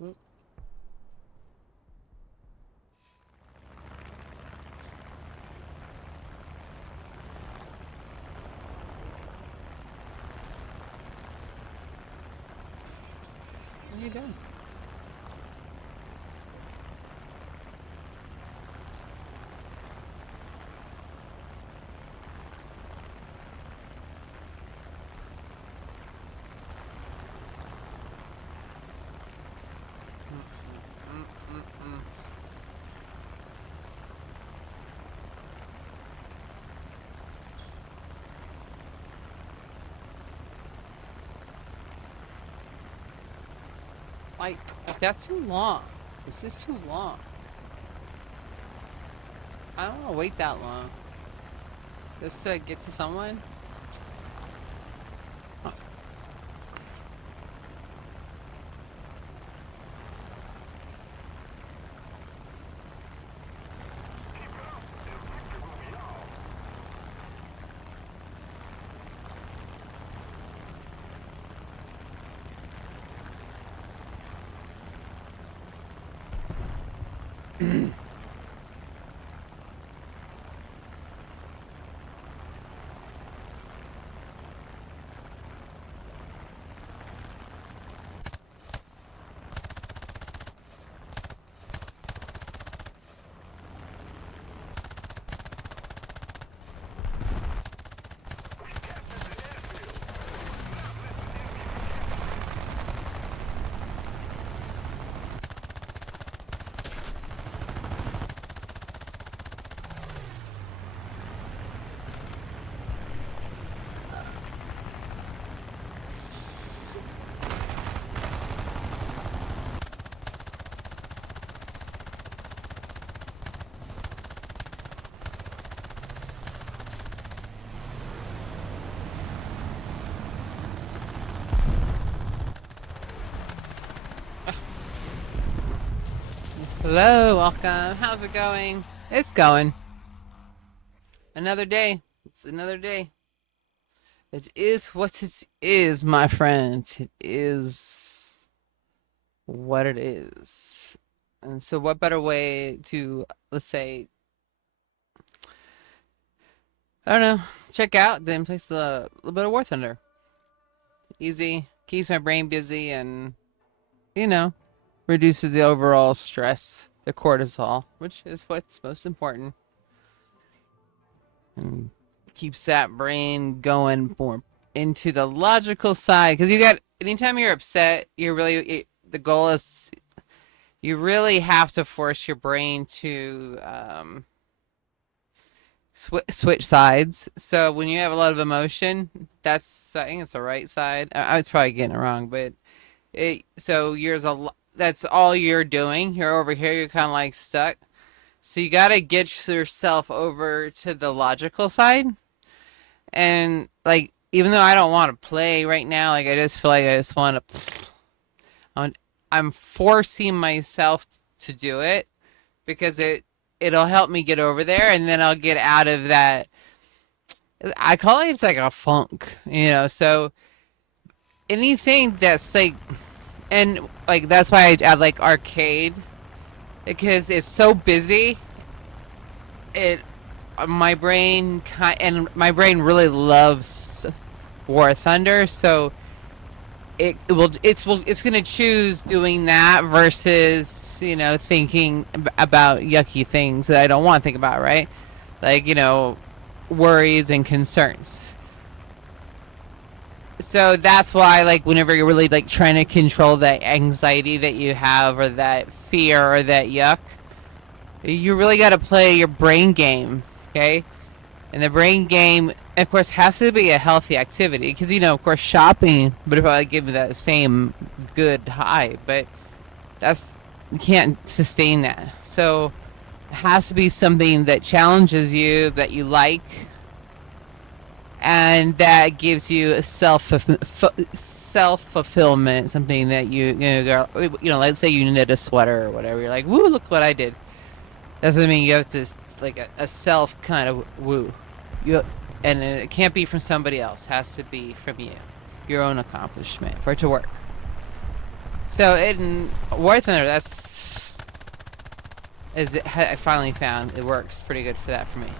Mm. What are you doing? Mm. Like, that's too long. This is too long. I don't want to wait that long. Just to get to someone? Huh. Hello, welcome. How's it going? It's going. Another day. It's another day. It is what it is, my friend. It is what it is. And so, what better way to, let's say, I don't know, check out than place a little bit of War Thunder? Easy, keeps my brain busy, and, you know, reduces the overall stress, the cortisol, which is what's most important, and keeps that brain going more into the logical side. Because you got, anytime you're upset, you're really, the goal is you really have to force your brain to switch sides. So when you have a lot of emotion, that's, I think it's the right side. I was probably getting it wrong, but so that's all you're doing. You're over here, you're kind of like stuck. So you got to get yourself over to the logical side. And like, even though I don't want to play right now, like I just feel like I just want to. I'm forcing myself to do it because it'll help me get over there, and then I'll get out of that. I call it, it's like a funk, you know. So anything that's like, and like that's why I add like arcade, because it's so busy. It my brain and my brain really loves War Thunder, so it's gonna choose doing that versus, you know, thinking about yucky things that I don't want to think about, right? Like, you know, worries and concerns. So that's why, like, whenever you're really like trying to control that anxiety that you have, or that fear, or that yuck, you really got to play your brain game, okay? And the brain game, of course, has to be a healthy activity because, you know, of course, shopping would probably give me that same good high, but that's, you can't sustain that. So it has to be something that challenges you, that you like, and that gives you a self fulfillment. Something that let's say you knit a sweater or whatever. You're like, woo, look what I did. Doesn't mean you have to, like a self kind of woo. You and it can't be from somebody else. It has to be from you, your own accomplishment for it to work. So in War Thunder, I finally found it works pretty good for that for me.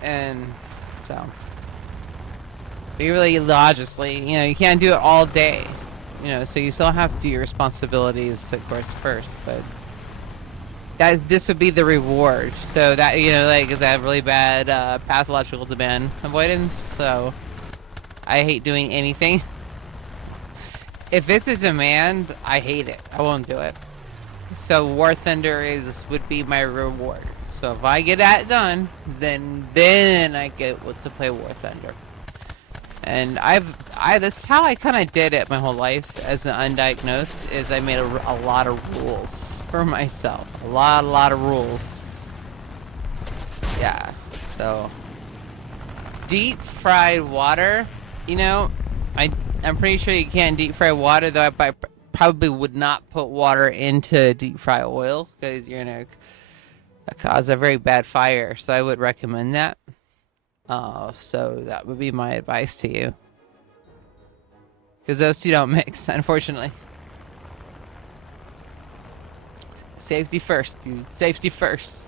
And so be really logically, you can't do it all day. So you still have to do your responsibilities, of course, first, but this would be the reward. So that, because I have really bad pathological demand avoidance, so I hate doing anything. If this is a demand, I hate it. I won't do it. So War Thunder would be my reward. So if I get that done, then I get to play War Thunder. And this is how I kind of did it my whole life as an undiagnosed, is I made a lot of rules for myself. A lot of rules. Yeah, so deep fried water, I'm pretty sure you can't deep fry water, though I probably would not put water into deep fry oil because you're gonna cause a very bad fire, so I would recommend that. So that would be my advice to you. Because those two don't mix, unfortunately. Safety first, dude. Safety first.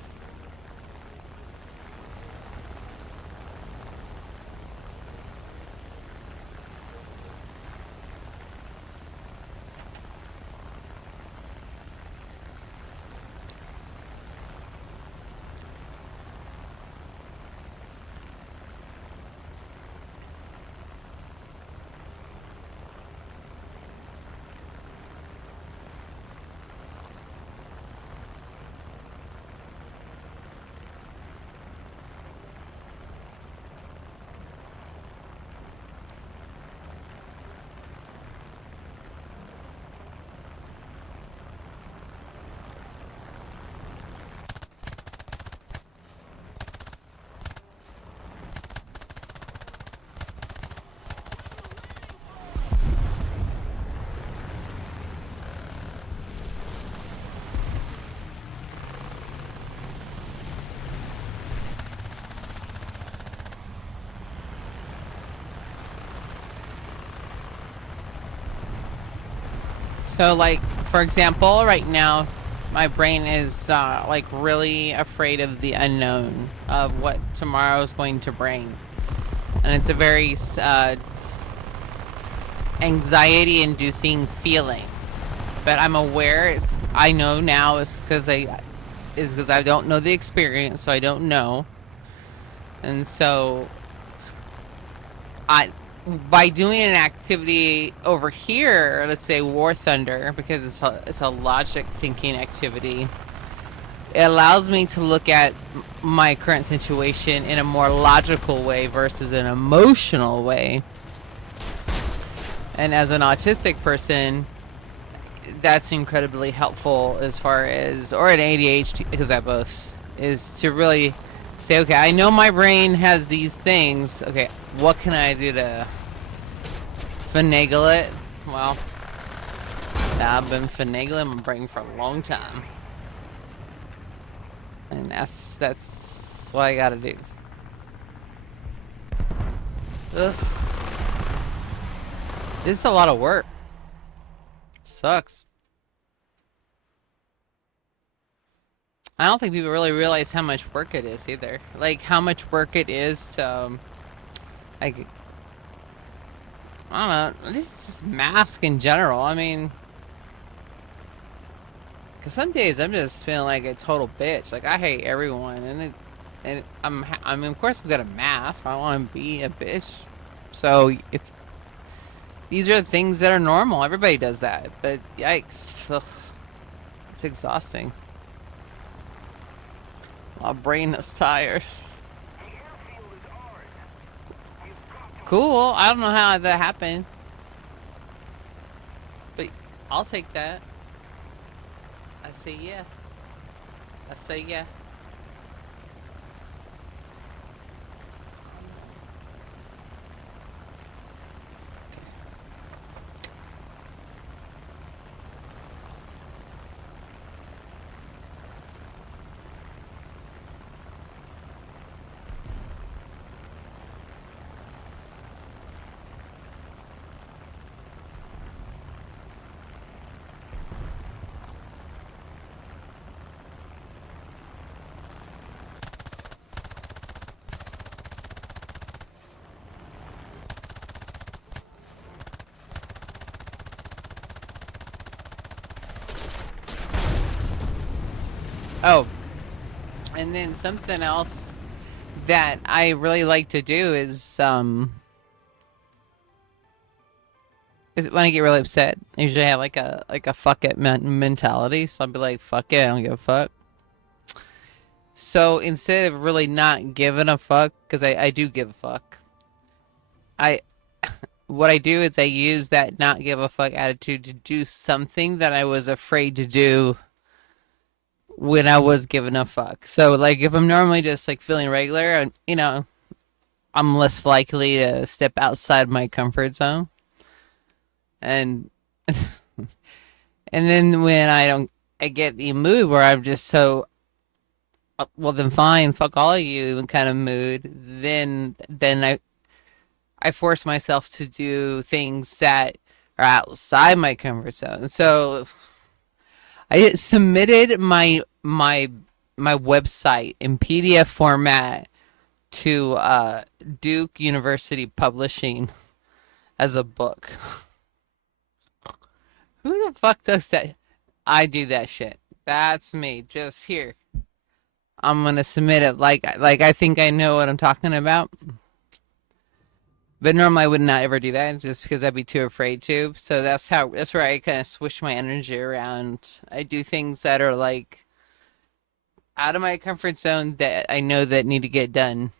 So, like, for example, right now, my brain is, really afraid of the unknown, of what tomorrow is going to bring. And it's a very anxiety-inducing feeling. But I'm aware, I know now, because I don't know the experience, so I don't know. And so, by doing an activity over here, let's say War Thunder, because it's a logic thinking activity, it allows me to look at my current situation in a more logical way versus an emotional way. And as an autistic person, that's incredibly helpful as far as, or an ADHD, because I both, is to really say, okay, I know my brain has these things. Okay, what can I do to finagle it? Well, I've been finagling my brain for a long time. And that's what I gotta do. Ugh. This is a lot of work. Sucks. I don't think people really realize how much work it is either. Like, how much work it is, like, I don't know, at least just mask in general. I mean, because some days I'm just feeling like a total bitch. Like, I hate everyone, I mean, of course, we got a mask. I don't want to be a bitch. So, if these are things that are normal, everybody does that. But yikes, ugh, it's exhausting. My brain is tired. Cool. I don't know how that happened, but I'll take that. I say yeah. I say yeah. Oh, and then something else that I really like to do is when I get really upset. I usually have like a fuck it mentality. So I'll be like, fuck it, I don't give a fuck. So instead of really not giving a fuck, because I do give a fuck, I what I do is I use that not give a fuck attitude to do something that I was afraid to do when I was giving a fuck. So like if I'm normally just like feeling regular, and I'm less likely to step outside my comfort zone. And and then when I don't, I get the mood where I'm just so well then fine, fuck all of you kind of mood. Then I force myself to do things that are outside my comfort zone. So I submitted my website in PDF format to Duke University Publishing as a book. Who the fuck does that? I do that shit. That's me. Just here. I'm gonna submit it like I think I know what I'm talking about. But normally I would not ever do that just because I'd be too afraid to. So that's where I kind of swish my energy around. I do things that are like out of my comfort zone that I know that need to get done.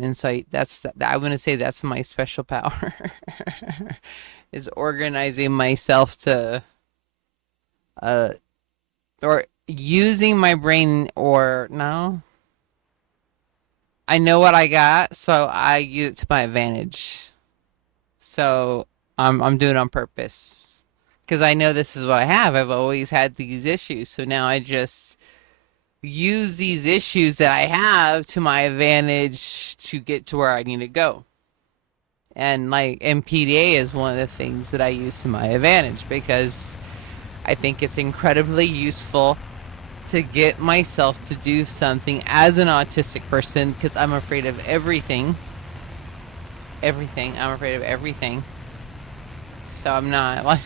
And so I want to say that's my special power is organizing myself to uh or using my brain or no. I know what I got, so I use it to my advantage. So I'm doing it on purpose because I know this is what I have. I've always had these issues, so now I just use these issues that I have to my advantage to get to where I need to go. And like MPDA is one of the things that I use to my advantage because I think it's incredibly useful to get myself to do something as an autistic person because I'm afraid of everything. Everything. I'm afraid of everything. So I'm not like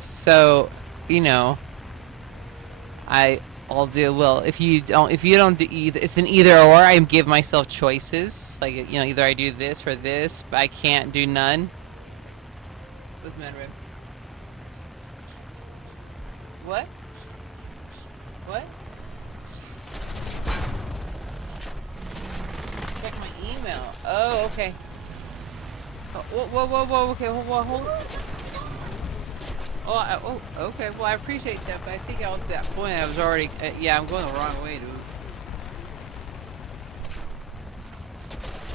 so, you know, I'll do well if you don't do either it's an either or I give myself choices like either I do this or this but I can't do none. With Medrib. What? What? Check my email. Oh, okay. Oh, whoa, okay, hold. Oh, okay. Well, I appreciate that, but I think I was at that point. I was already. Yeah, I'm going the wrong way, dude.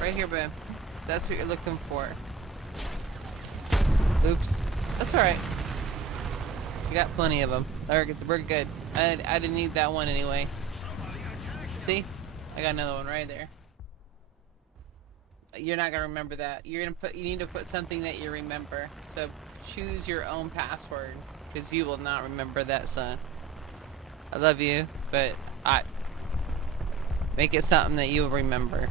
Right here, man. That's what you're looking for. Oops. That's all right. You got plenty of them. We're good. I didn't need that one anyway. See? I got another one right there. You're not gonna remember that. You're gonna put. You need to put something that you remember. So choose your own password because you will not remember that, son. I love you, but I make it something that you'll remember.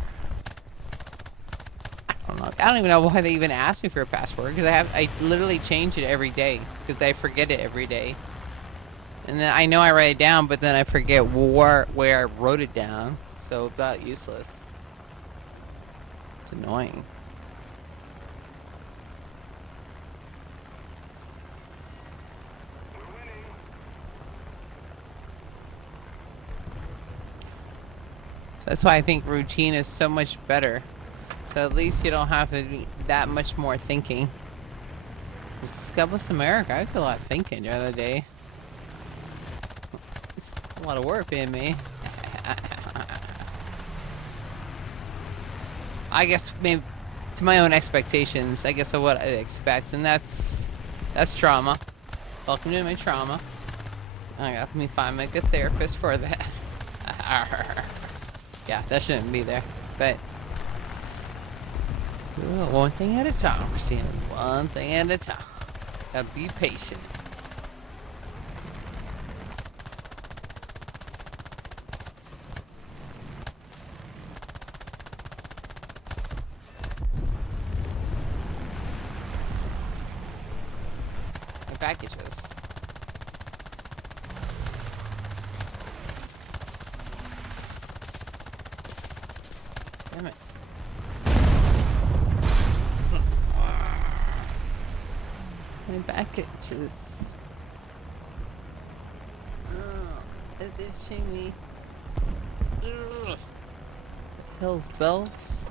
I don't know. I don't even know why they even asked me for a password because I literally change it every day because I forget it every day. And then I know I write it down, but then I forget where I wrote it down. So about useless. It's annoying. So that's why I think routine is so much better. So at least you don't have to be that much more thinking. Scubless America, I did a lot of thinking the other day. It's a lot of work being me. I guess maybe to my own expectations, I guess of what I expect, and that's trauma. Welcome to my trauma. I got me find me a good therapist for that. Yeah, that shouldn't be there, but one thing at a time. We're seeing one thing at a time. Gotta be patient. My packages. My back itches. Oh, it is shamey. Hills bells.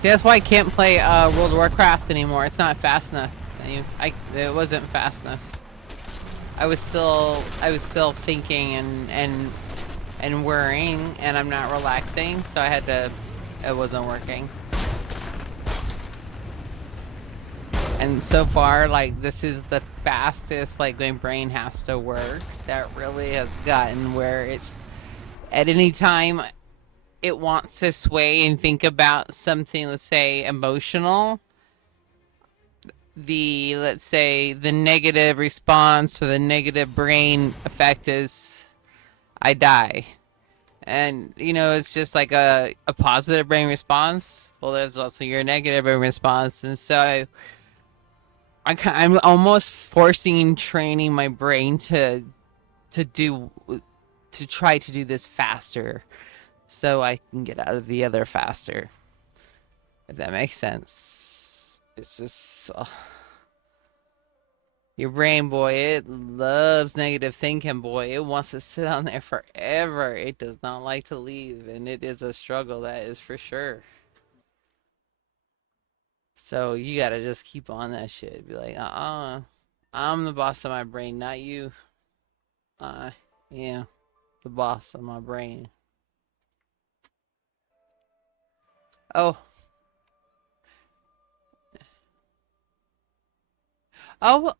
See, that's why I can't play World of Warcraft anymore. It's not fast enough. It wasn't fast enough. I was still thinking and worrying, and I'm not relaxing, so I had to. It wasn't working. And so far, like, this is the fastest, like, my brain has to work. That really has gotten where it's at any time it wants to sway and think about something, let's say, emotional. Let's say, the negative response or the negative brain effect is I die. And, it's just like a positive brain response. Well, there's also your negative brain response. And so I'm almost forcing training my brain to do to try to do this faster so I can get out of the other faster. If that makes sense. It's just your brain, boy, it loves negative thinking, boy. It wants to sit on there forever. It does not like to leave, and it is a struggle, that is for sure. So you gotta just keep on that shit. Be like, I'm the boss of my brain, not you. Yeah, the boss of my brain. Oh, oh,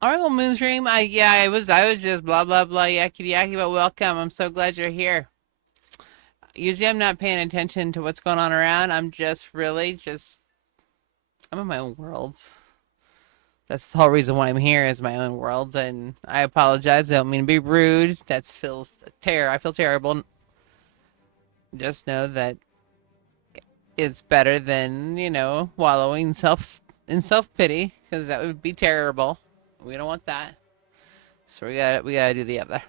all right, well, Moonstream. I was just blah blah blah yakety yakety, but welcome. I'm so glad you're here. Usually, I'm not paying attention to what's going on around. I'm just really just I'm in my own world. That's the whole reason why I'm here is my own world, and I apologize. I don't mean to be rude. That feels terror. I feel terrible. Just know that it's better than wallowing in self pity, because that would be terrible. We don't want that. So we gotta do the other.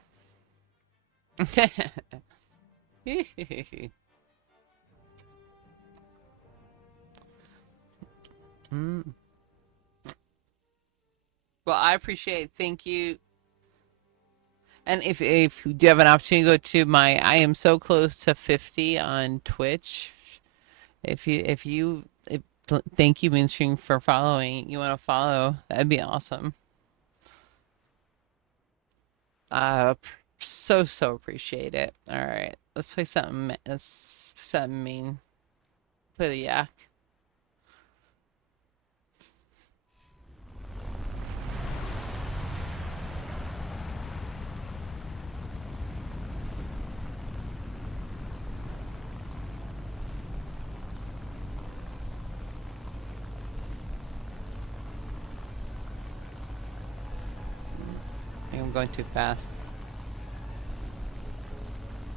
Mm. Well, I appreciate. Thank you. And if you do have an opportunity to go to I am so close to 50 on Twitch. If thank you, Mainstream, for following. You want to follow? That'd be awesome. Uh, so appreciate it. All right, let's play something. Let's something mean. Play the yak. I think I'm going too fast.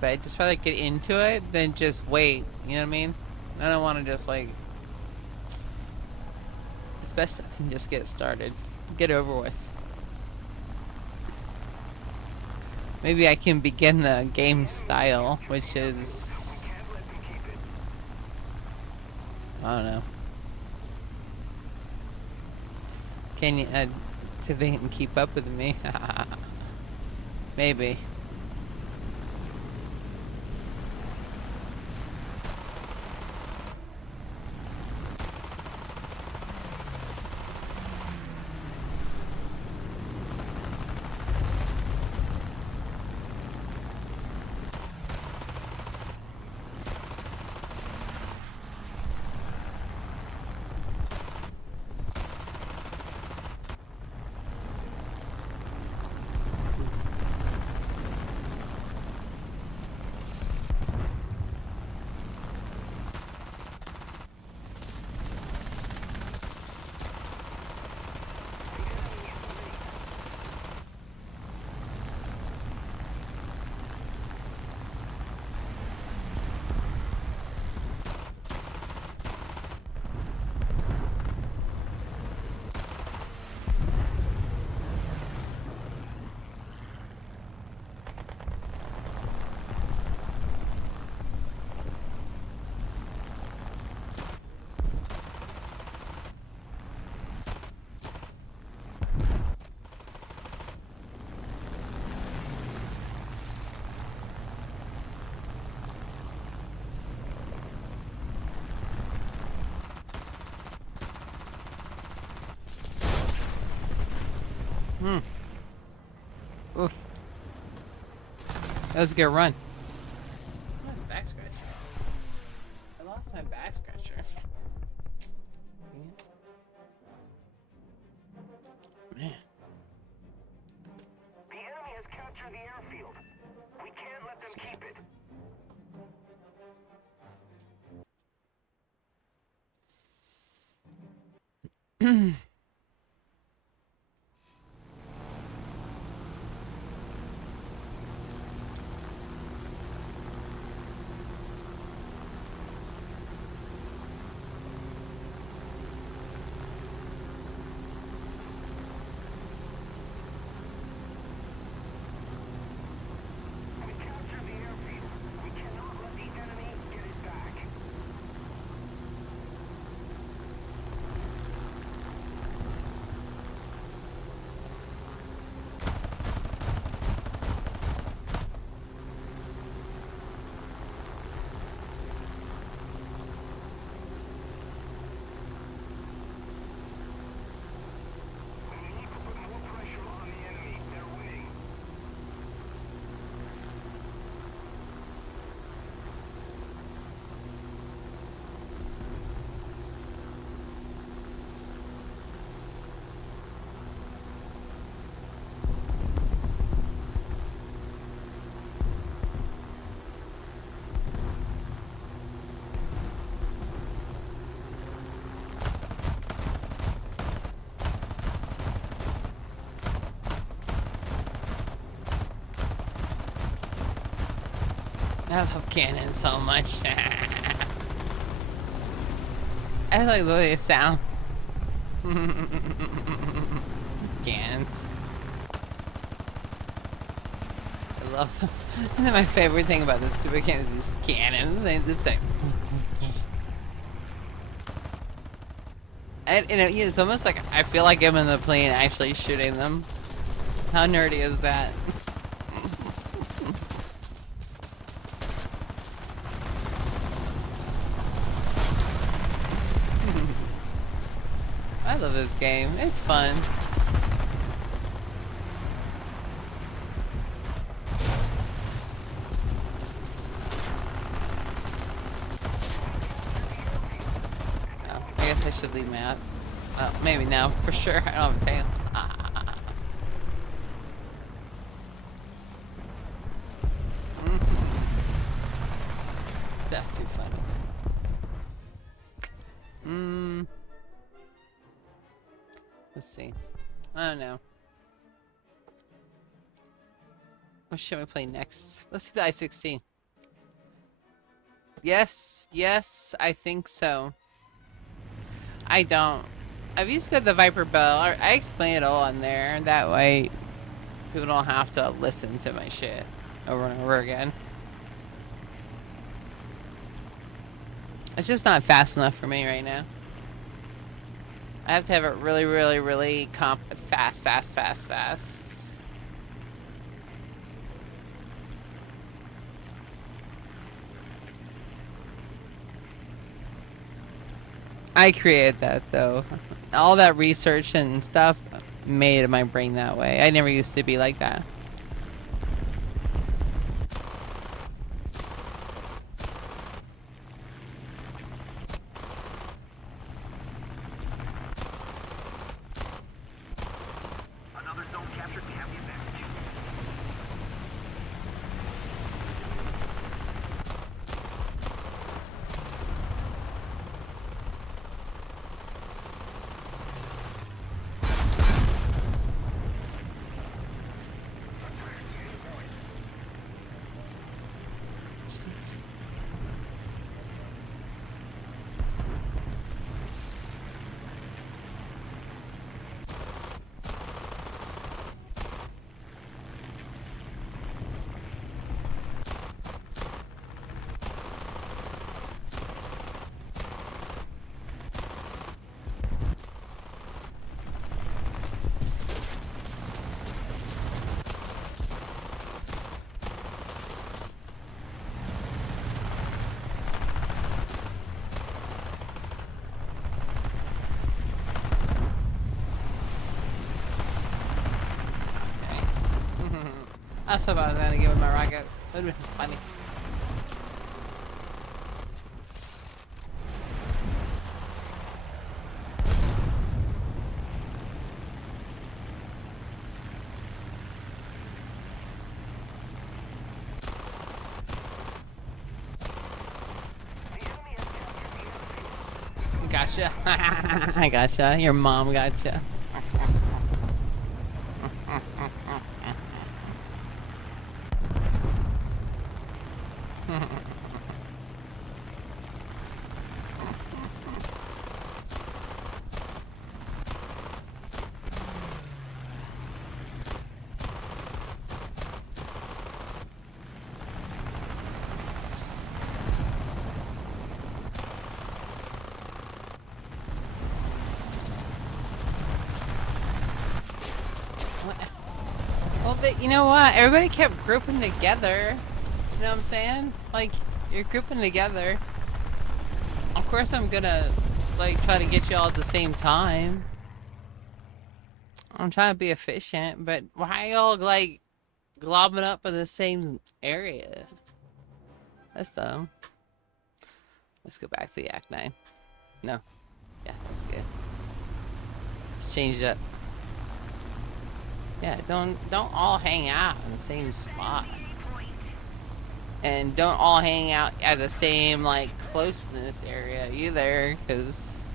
But I'd just rather get into it than just wait. You know what I mean? I don't want to just like. It's best I can just get started, get over with. Maybe I can begin the game style, which is I don't know. Can you see if they can keep up with me? Maybe. was a good run. My back scratcher. I lost my back scratcher. Man. The enemy has captured the airfield. We can't let them keep it. We captured the airfield. We cannot let the enemy get it back. We need to put more pressure on the enemy. They're winning. I love cannons so much. I like the way they sound. Cannons. I love them. And then my favorite thing about this stupid cannon is these cannons. It's like. And it's almost like I feel like I'm in the plane actually shooting them. How nerdy is that? I love this game. It's fun. Oh, I guess I should leave my app. Maybe now, for sure. I don't have a tail. That's too funny. Let's see. I don't know. What should we play next? Let's do the I-16. Yes, I think so. I don't. I've used the Viper Bell. I explain it all on there. That way, people don't have to listen to my shit over and over again. It's just not fast enough for me right now. I have to have it really, really, really fast. I created that though. All that research and stuff made my brain that way. I never used to be like that. Another zone captured. We have the advantage. That's about that again with my rockets. Would have been funny. Gotcha. I gotcha. Your mom gotcha. Well, but you know what? Everybody kept grouping together. You know what I'm saying? Like, you're grouping together. Of course, I'm gonna, like, try to get you all at the same time. I'm trying to be efficient, but why y'all, like, globbing up in the same area? That's dumb. Let's go back to the Act 9. No. Yeah, that's good. Let's change it up. Yeah, don't all hang out in the same spot. And don't all hang out at the same, like, closeness area either, because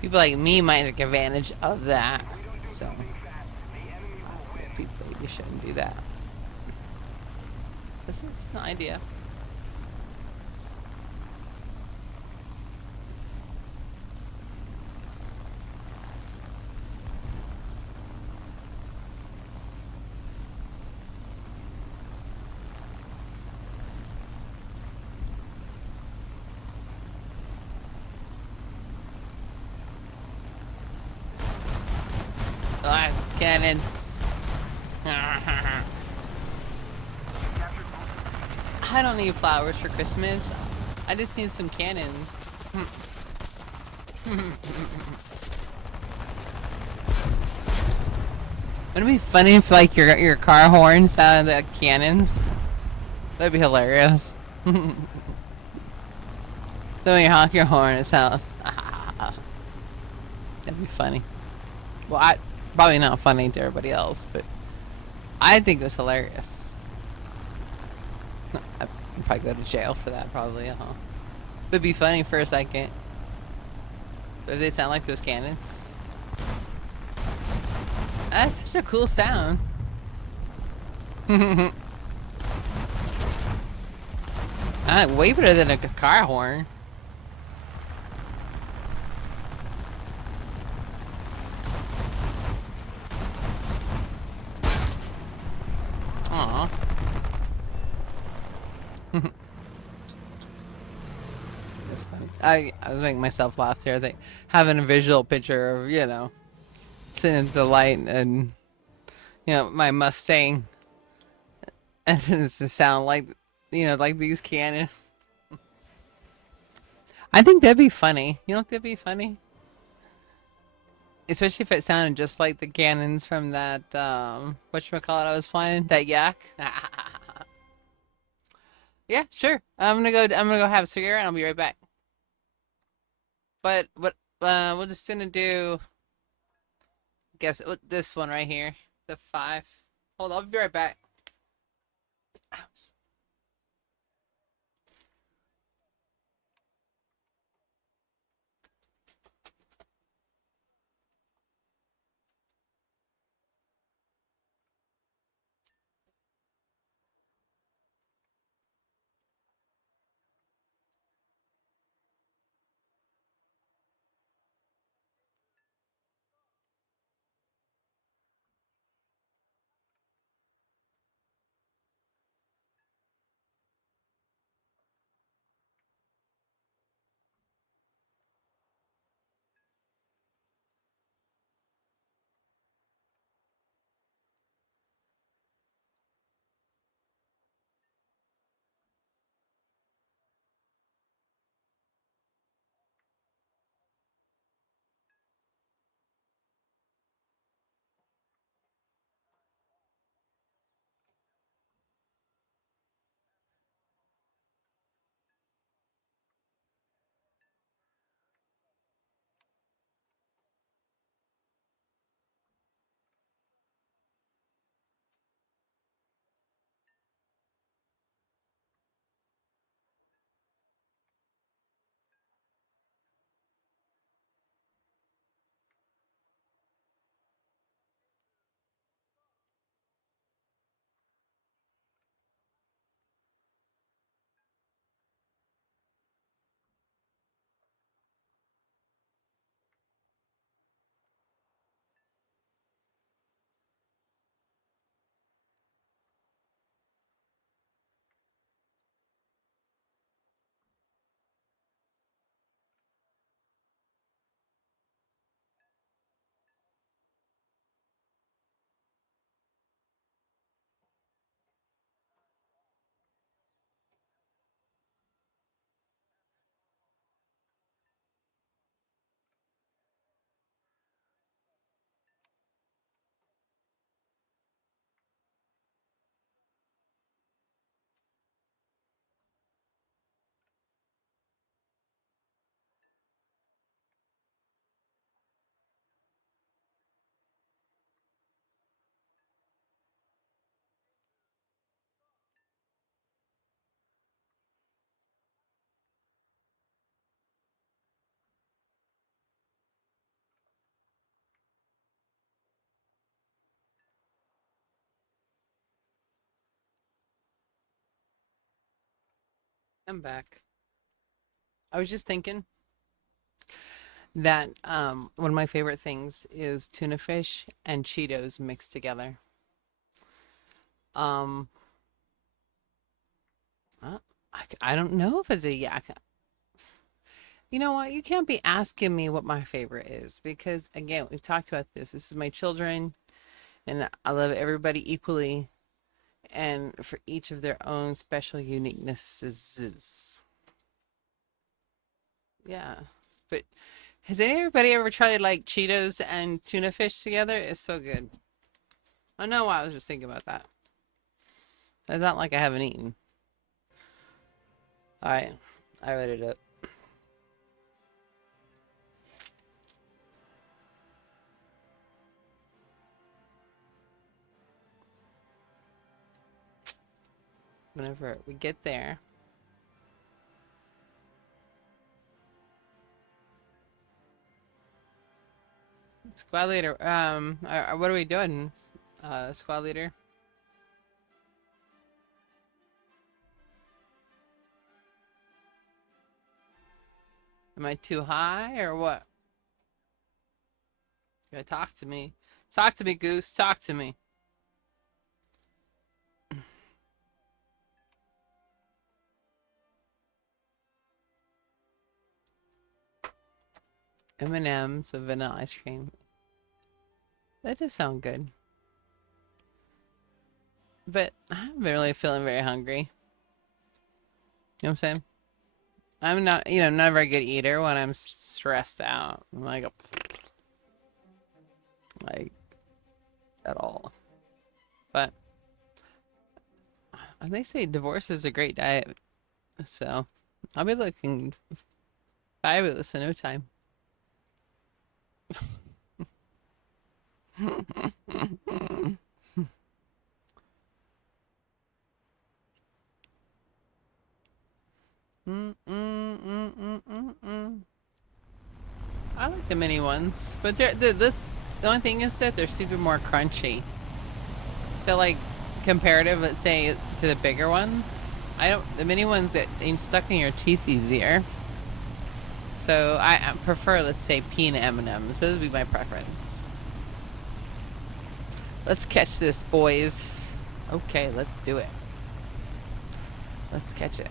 people like me might take advantage of that. So, people, you shouldn't do that. This is an idea. Ah, cannons. I don't need flowers for Christmas. I just need some cannons. Wouldn't it be funny if, like, your car horn sounded like cannons? That'd be hilarious. Then when you honk your horn, it sounds. That'd be funny. Well, I probably not funny to everybody else, but I think it was hilarious. I'd probably go to jail for that, probably. It'd be funny for a second. But if they sound like those cannons. That's such a cool sound. Way better than a car horn. Aw. That's funny. I was making myself laugh here. I think having a visual picture of, sitting at the light and, my Mustang. And it's to sound like, like these cannons. I think that'd be funny. You don't think that'd be funny? Especially if it sounded just like the cannons from that, whatchamacallit I was flying? That yak? Yeah, sure. I'm gonna go have a cigarette and I'll be right back. But what we're just gonna do, guess this one right here. The 5. Hold on, I'll be right back. I'm back. I was just thinking that one of my favorite things is tuna fish and Cheetos mixed together. Um, uh, I don't know if it's a yak. You know what? You can't be asking me what my favorite is because again, we've talked about this. This is my children, and I love everybody equally, and for each of their own special uniquenesses. Yeah, but has anybody ever tried like Cheetos and tuna fish together? It's so good. I know why I was just thinking about that. It's not like I haven't eaten. All right, I read it up. Whenever we get there. Squad leader, what are we doing? Squad leader? Am I too high or what? You gotta talk to me. Talk to me, Goose. Talk to me. M&M's with vanilla ice cream. That does sound good. But I haven't been really feeling very hungry. You know what I'm saying? I'm not, not a very good eater when I'm stressed out. I'm like at all. But they say divorce is a great diet, so I'll be looking fabulous in no time. Mm, mm, mm, mm, mm, mm. I like the mini ones, but the only thing is that they're super more crunchy. So like comparative, let's say to the bigger ones, I don't the mini ones that ain't stuck in your teeth easier. So I prefer, let's say, peanut M&Ms. Those would be my preference. Let's catch this, boys. Okay, let's do it. Let's catch it.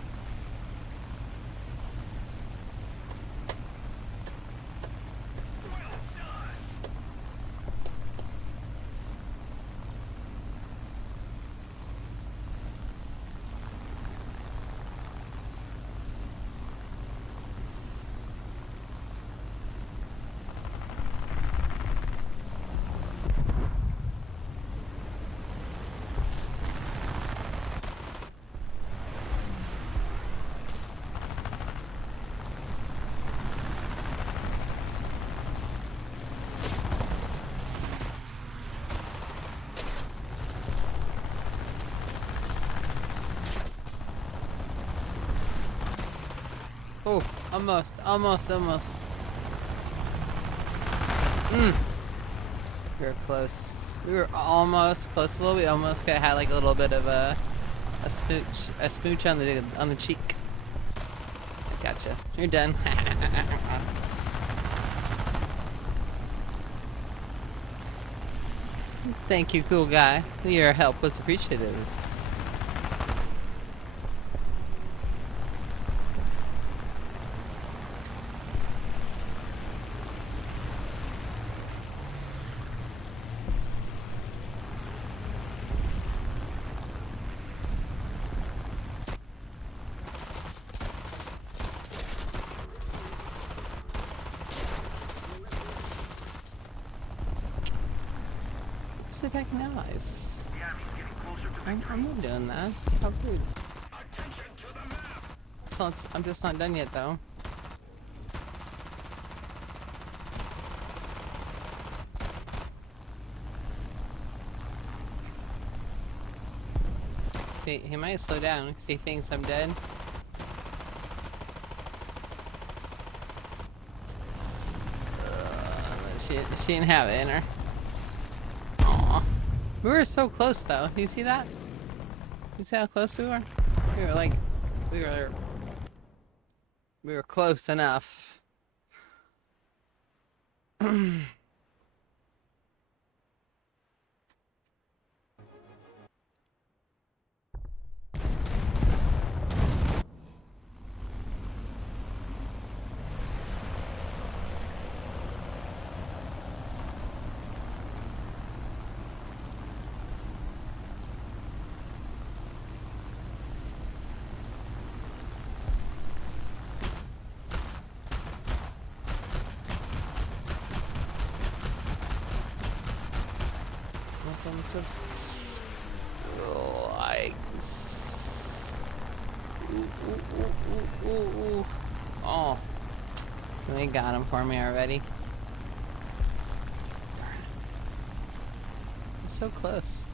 Oh, almost, almost, almost. Mm. We were close. We were almost close. Well, we almost could have had like a little bit of a smooch on the cheek. I gotcha. You're done. Thank you, cool guy. Your help was appreciated. Who's attacking allies? I'm not doing that. How rude. So I'm just not done yet, though. See, he might slow down because he thinks I'm dead. She didn't have it in her. Aw. We were so close, though. Do you see that? You see how close we were? We were We were close enough. Oh, ooh, ooh, ooh, ooh, ooh, ooh. Oh, so they got him for me already. I'm so close.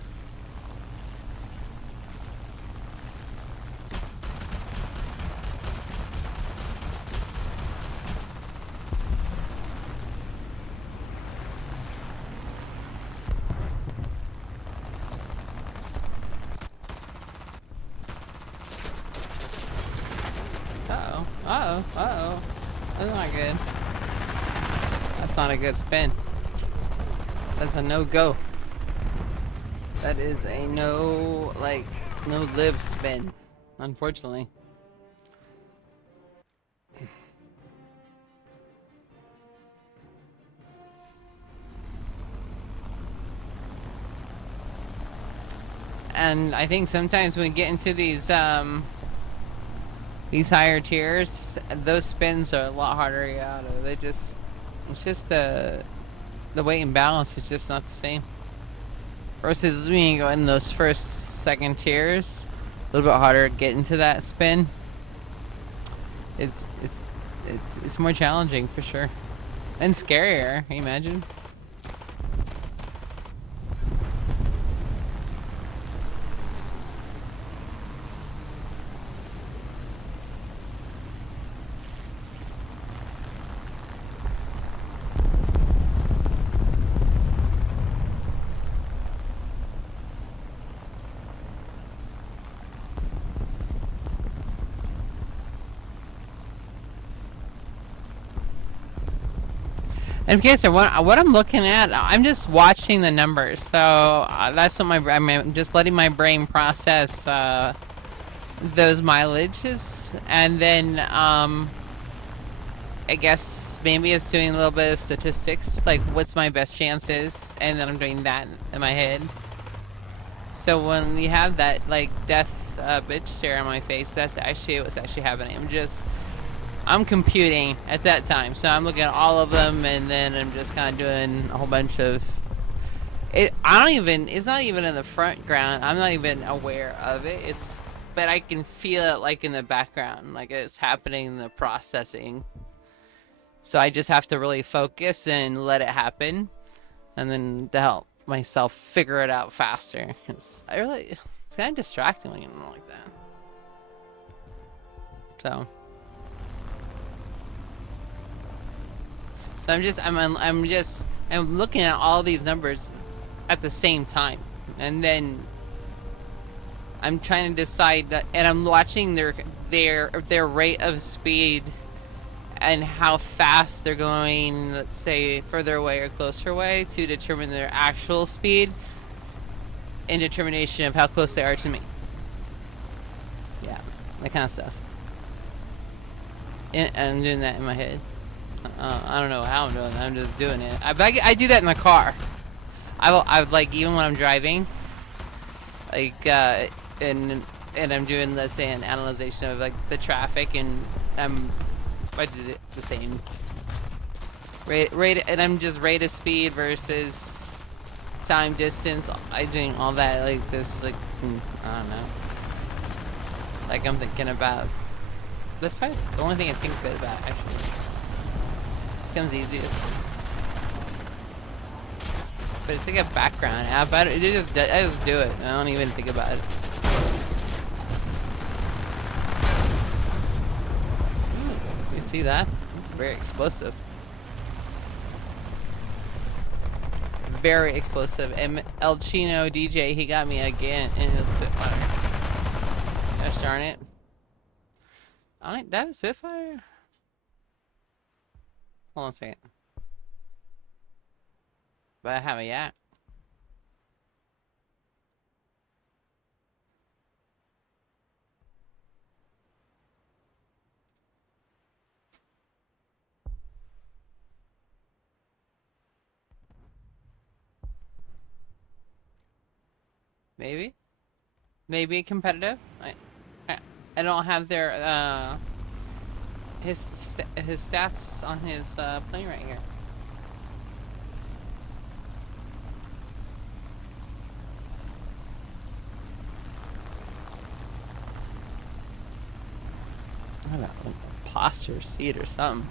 Uh-oh. Uh-oh. Uh-oh. That's not good. That's not a good spin. That's a no-go. That is a no, like, no live spin, unfortunately. And I think sometimes when we get into these higher tiers, those spins are a lot harder to get out of. It's just the weight and balance is just not the same. Versus when you go in those first, second tiers, a little bit harder to get into that spin. It's it's it's more challenging for sure, and scarier. Can you imagine? And in case what I'm looking at, I'm just watching the numbers. So that's what I'm just letting my brain process those mileages, and then I guess maybe it's doing a little bit of statistics, like what's my best chances, and then I'm doing that in my head. So when we have that like death bitch stare on my face, that's actually what's actually happening. I'm computing at that time, so I'm looking at all of them, and then I'm just kind of doing a whole bunch of it. It's not even in the front ground. I'm not even aware of it. But I can feel it like in the background, like it's happening in the processing. So I just have to really focus and let it happen, and then to help myself figure it out faster. It's kind of distracting when you're like that. So. So I'm looking at all these numbers at the same time, and then I'm trying to decide that, and I'm watching their rate of speed and how fast they're going, let's say further away or closer away, to determine their actual speed and determination of how close they are to me. Yeah, that kind of stuff. And I'm doing that in my head. I don't know how I'm doing it. I'm just doing it. I do that in the car. I would like, even when I'm driving, like and I'm doing, let's say, an analyzation of like the traffic, and I did it the same rate, and I'm just rate of speed versus time, distance. I'm doing all that like this, like I don't know. Like I'm thinking about. That's probably the only thing I think good about actually. Becomes easiest, but it's like a background app. I just do it. I don't even think about it. Ooh, you see that? It's very explosive. Very explosive. And El Chino DJ, he got me again in his Spitfire. Gosh darn it! That was Spitfire. Hold on a second. But I have a yak. Maybe. Maybe competitive. I, I don't have their his stats on his plane right here. I don't know, posture seat or something.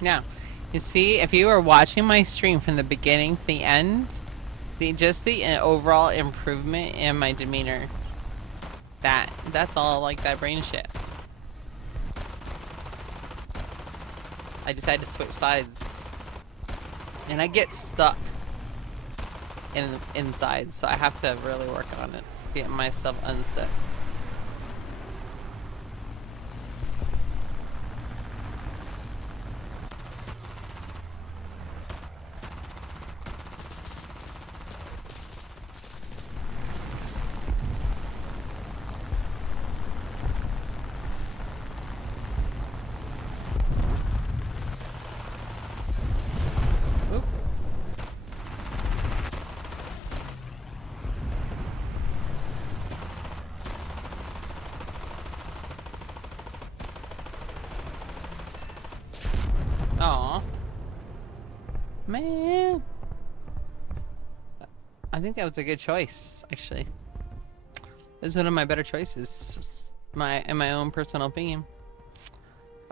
Now, you see, if you were watching my stream from the beginning to the end, the overall improvement in my demeanor. That's all like that brain shit. I decided to switch sides, and I get stuck inside, so I have to really work on it, get myself unstuck. Aw. Man. I think that was a good choice, actually. It was one of my better choices. In my own personal opinion.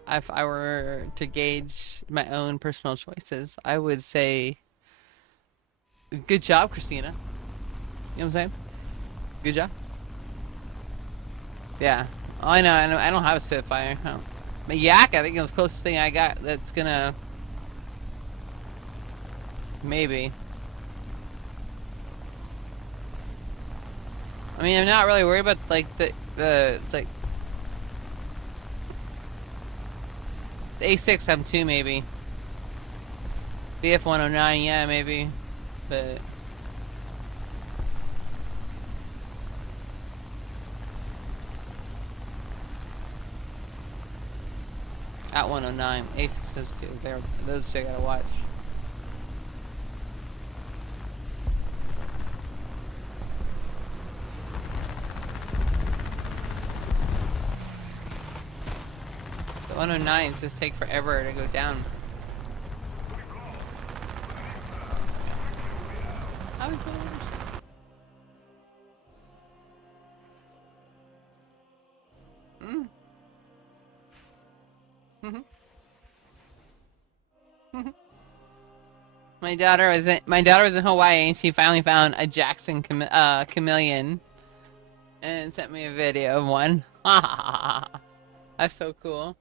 If I were to gauge my own personal choices, I would say good job, Christina. You know what I'm saying? Good job. Yeah. Oh, I know. I don't have a Spitfire. Oh. But Yak, I think it was the closest thing I got that's gonna... Maybe. I mean, I'm not really worried about, like, it's like... The A6 M2, maybe. BF 109, yeah, maybe. But... At 109, A6 M2, those two I gotta watch. The 109s just take forever to go down. How My daughter was in Hawaii and she finally found a Jackson chameleon and sent me a video of one. That's so cool.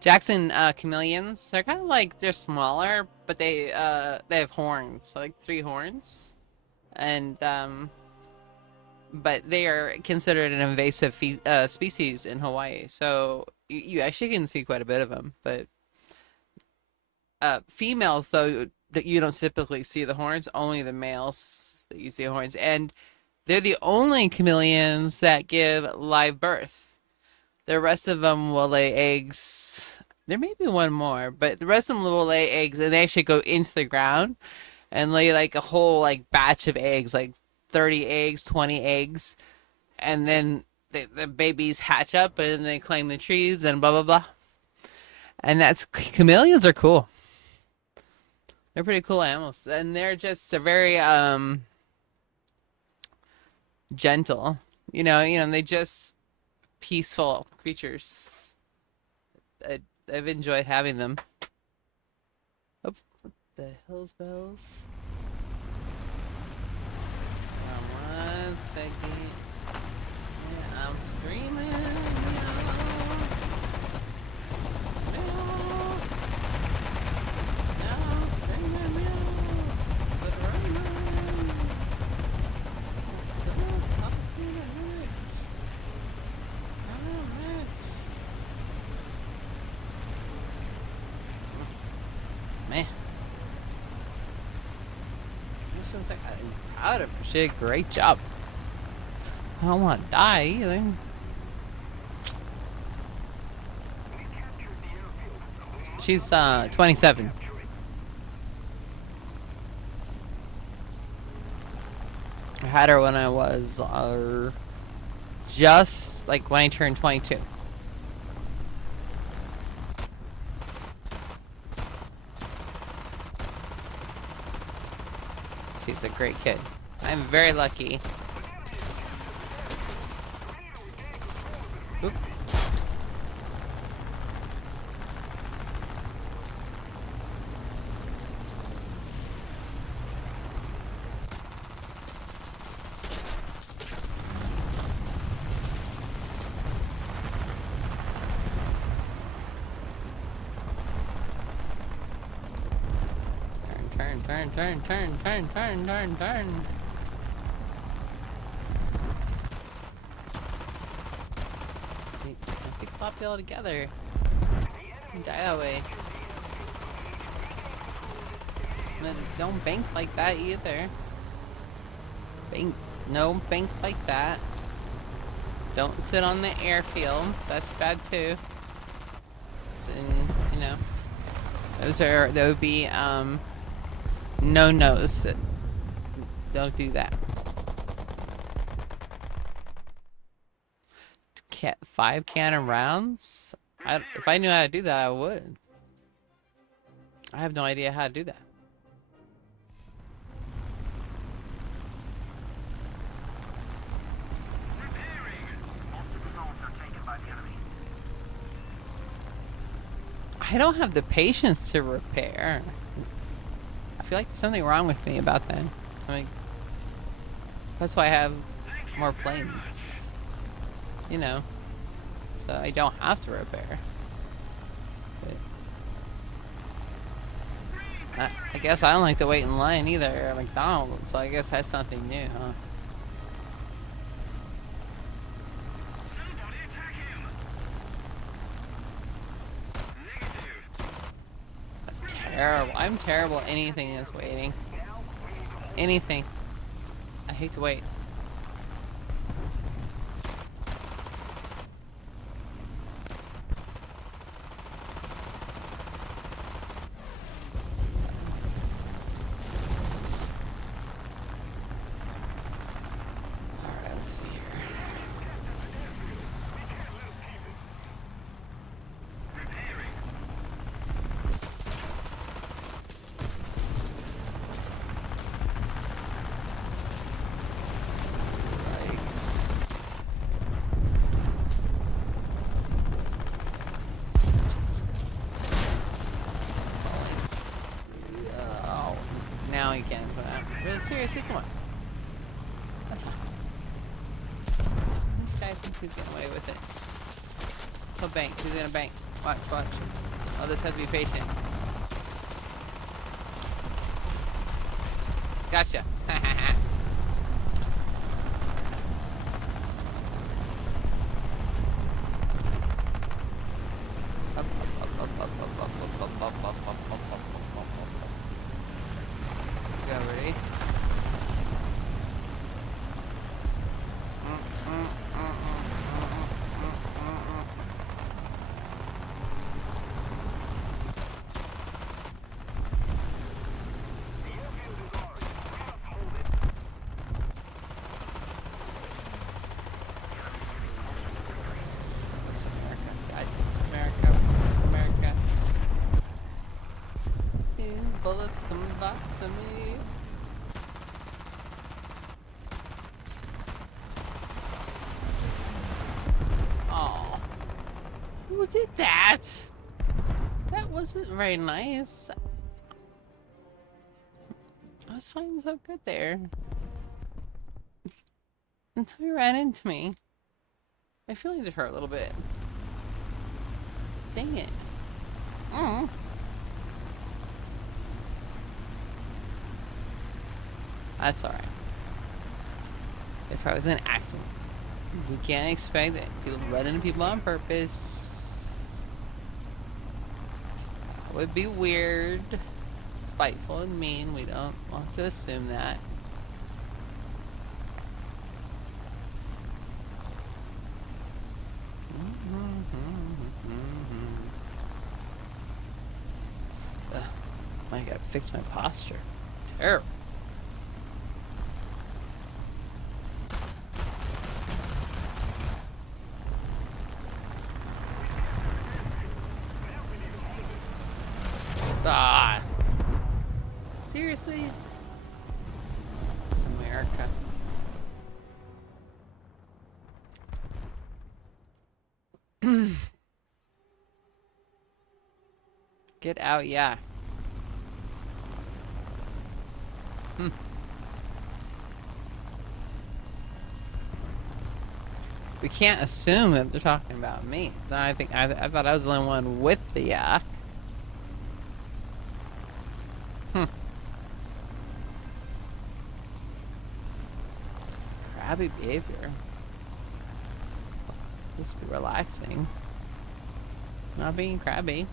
Jackson chameleons, they're kind of like, they're smaller, but they have horns, like 3 horns. And but they are considered an invasive species in Hawaii, so you actually can see quite a bit of them. But females, though, that you don't typically see the horns, only the males that you see the horns, and they're the only chameleons that give live birth. The rest of them will lay eggs. There may be one more, but the rest of them will lay eggs, and they actually go into the ground and lay like a whole like batch of eggs, like 30 eggs, 20 eggs, and then the babies hatch up and they climb the trees and blah blah blah. And chameleons are cool. They're pretty cool animals, and they're very gentle. They just peaceful creatures. I've enjoyed having them. Oh, what the hell's bells? One second. Yeah, I'm screaming. was like, I would appreciate it. Great job. I don't want to die either. She's 27. I had her when I was just like when I turned 22. She's a great kid. I'm very lucky. Oop. Turn. They flop all together. You die that way. Don't bank like that either. No bank like that. Don't sit on the airfield. That's bad too. And, you know, that would be no-nos. Don't do that. 5 cannon rounds? If I knew how to do that, I would. I have no idea how to do that. I don't have the patience to repair. I feel like there's something wrong with me about that. I mean, that's why I have more planes. You know, so I don't have to repair. But I guess I don't like to wait in line either at McDonald's, so I guess that's something new, huh? Terrible. I'm terrible at anything that's waiting. Anything. I hate to wait. Alright, let's see here. Now he can put out. Really, seriously, come on. That's not. This guy thinks he's getting away with it. He'll bank. He's gonna bank. Watch. I'll just have to be patient. Gotcha. Go, ready? This America. God, this America. This America. These bullets come back to me. Oh, who did that? That wasn't very nice. I was flying so good there until he ran into me. My feelings hurt a little bit. Dang it. That's alright. If I was in an accident, we can't expect that people run into people on purpose. That would be weird, spiteful, and mean. We don't want to assume that. I gotta fix my posture. Terrible. Ah. Seriously? It's America. Get out, yeah. We can't assume that they're talking about me. So I thought I was the only one with the yak. Crabby behavior. Just be relaxing. Not being crabby.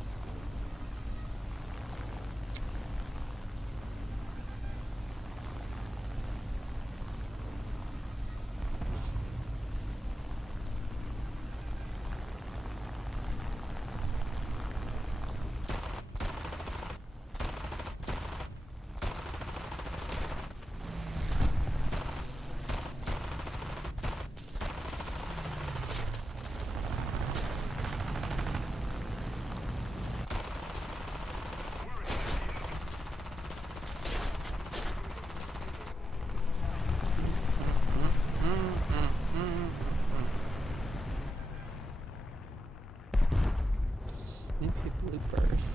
Snoopy bloopers.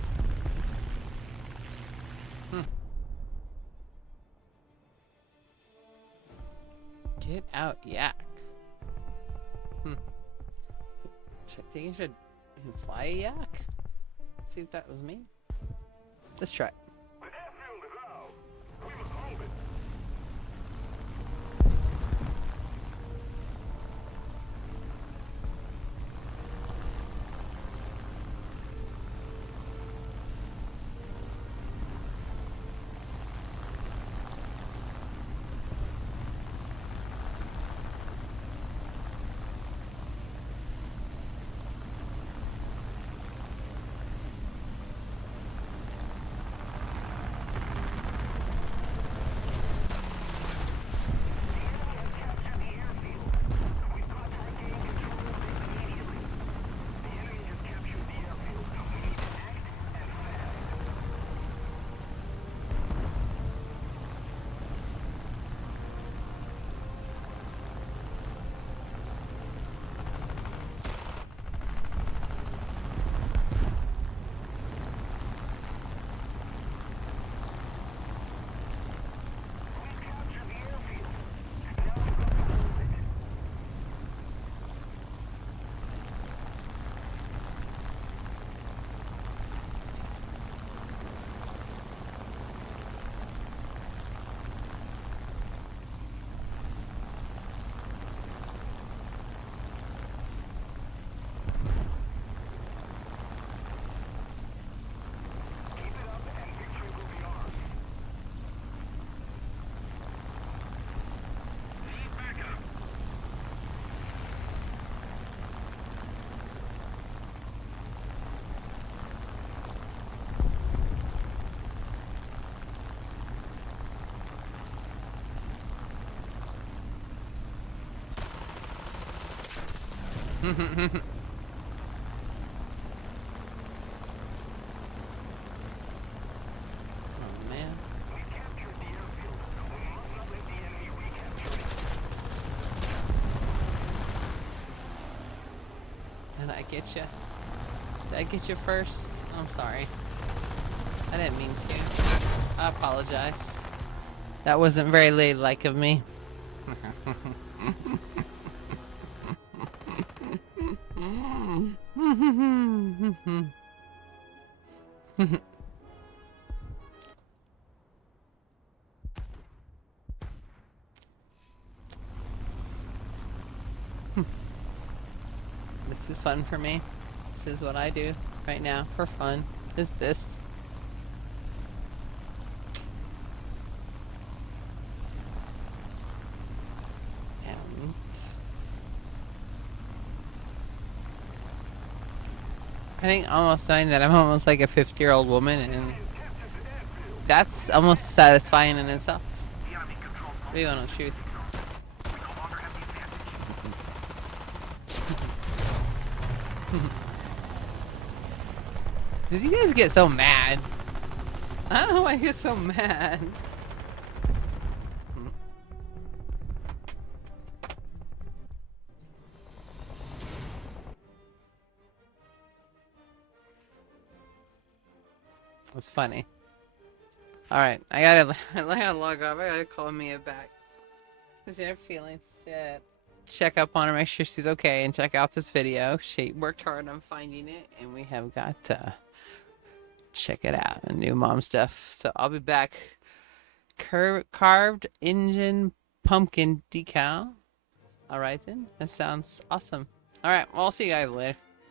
Get out, yak. I think you should fly a yak? See if that was me. Let's try. The airfield is out. We must hold it. Oh man. We captured the airfield. We must not let the enemy recapture it. Did I get you? Did I get you first? I'm sorry. I didn't mean to. I apologize. That wasn't very ladylike of me. This is fun for me. This is what I do right now for fun. Is this. And I think almost knowing that I'm almost like a 50-year-old woman and that's almost satisfying in itself. The enemy controls most Real no truth. we no longer have the advantage. Did you guys get so mad? I don't know why I get so mad. That's funny. Alright, I gotta log off. I gotta call Mia back. Cause you're feeling sad. Check up on her, make sure she's okay, and check out this video. She worked hard on finding it, and we have got to check it out. New mom stuff. So I'll be back. Carved engine pumpkin decal. Alright then. That sounds awesome. Alright, well, I'll see you guys later.